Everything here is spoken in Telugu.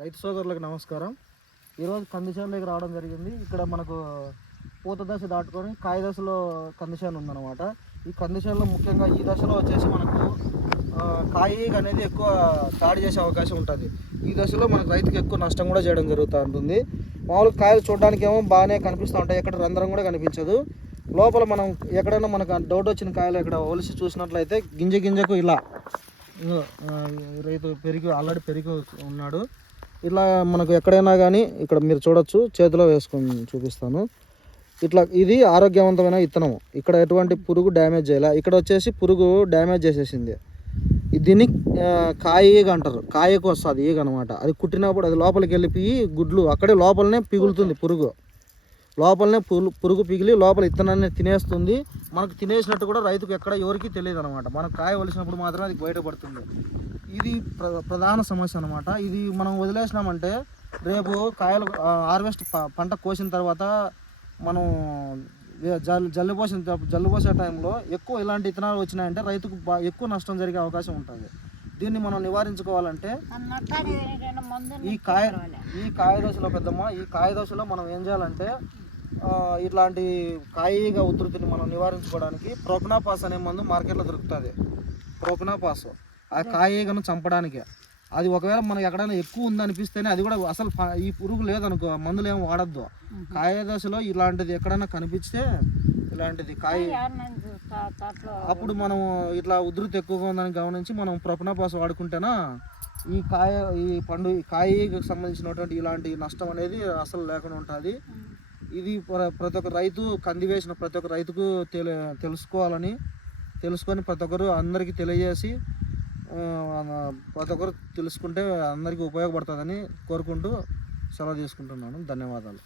రైతు సోదరులకు నమస్కారం. ఈరోజు కందిచేనులోకి రావడం జరిగింది. ఇక్కడ మనకు పూత దశ దాటుకొని కాయ దశలో కందిచేను ఉందన్నమాట. ఈ కందిచేనులో ముఖ్యంగా ఈ దశలో వచ్చేసి మనకు కాయ అనేది ఎక్కువ దాడి చేసే అవకాశం ఉంటుంది. ఈ దశలో మనకు రైతుకి ఎక్కువ నష్టం కూడా చేయడం జరుగుతూ ఉంటుంది. మామూలుగా కాయలు చూడడానికి ఏమో బాగానే కనిపిస్తూ ఉంటాయి, ఎక్కడ రంధ్రం కూడా కనిపించదు. లోపల మనం ఎక్కడైనా మనకు డౌట్ వచ్చిన కాయలు ఇక్కడ ఒలిసి చూసినట్లయితే గింజకు ఇలా రైతు ఆల్రెడీ పెరిగి ఉన్నాడు. ఇట్లా మనకు ఎక్కడైనా కానీ ఇక్కడ మీరు చూడొచ్చు, చేతిలో వేసుకొని చూపిస్తాను. ఇట్లా ఇది ఆరోగ్యవంతమైన విత్తనము. ఇక్కడ ఎటువంటి పురుగు డ్యామేజ్ చేయాలి. ఇక్కడ వచ్చేసి పురుగు డ్యామేజ్ చేసేసింది. దీన్ని కాయ ఈగ అంటారు. కాయకు వస్తుంది ఈగ అనమాట. అది కుట్టినప్పుడు అది లోపలికి వెళ్ళిపోయి గుడ్లు అక్కడే లోపలనే పిగులుతుంది. లోపలనే పురుగు పిగిలి లోపల విత్తనాన్ని తినేస్తుంది. మనకు తినేసినట్టు కూడా రైతుకు ఎక్కడ ఎవరికి తెలియదు అనమాట. మనకు కాయ వలిసినప్పుడు మాత్రమే అది బయటపడుతుంది. ఇది ప్రధాన సమస్య అనమాట. ఇది మనం వదిలేసినామంటే రేపు కాయలు హార్వెస్ట్ పంట కోసిన తర్వాత మనం జల్లు పోసే టైంలో ఎక్కువ ఇలాంటి విత్తనాలు వచ్చినాయంటే రైతుకు ఎక్కువ నష్టం జరిగే అవకాశం ఉంటుంది. దీన్ని మనం నివారించుకోవాలంటే ఈ కాయ దశలో ఈ కాయ దశలో మనం ఏం చేయాలంటే ఇట్లాంటి కాయగా ఉధృతిని మనం నివారించుకోవడానికి ప్రొపనాపాస్ అనే మందు మార్కెట్లో దొరుకుతుంది. ప్రొపనాపాస్ ఆ కాయగను చంపడానికి. అది ఒకవేళ మనకు ఎక్కడైనా ఎక్కువ ఉందనిపిస్తేనే, అది కూడా అసలు ఈ పురుగు లేదనుకో మందులు ఏమి వాడద్దు. కాయ దశలో ఇలాంటిది ఎక్కడైనా కనిపిస్తే ఇలాంటిది కాయ అప్పుడు మనం ఇట్లా ఉధృతి ఎక్కువగా ఉందని గమనించి మనం ప్రొపనాపాస్ వాడుకుంటేనా ఈ కాయకు సంబంధించినటువంటి ఇలాంటి నష్టం అనేది అసలు లేకుండా ఉంటుంది. ఇది ప్రతి ఒక్క రైతు కంది వేసిన ప్రతి ఒక్క రైతుకు తెలుసుకొని ప్రతి ఒక్కరు అందరికీ తెలియజేసి ప్రతి ఒక్కరు తెలుసుకుంటే అందరికీ ఉపయోగపడుతుందని కోరుకుంటూ సెలవు తీసుకుంటున్నాను. ధన్యవాదాలు.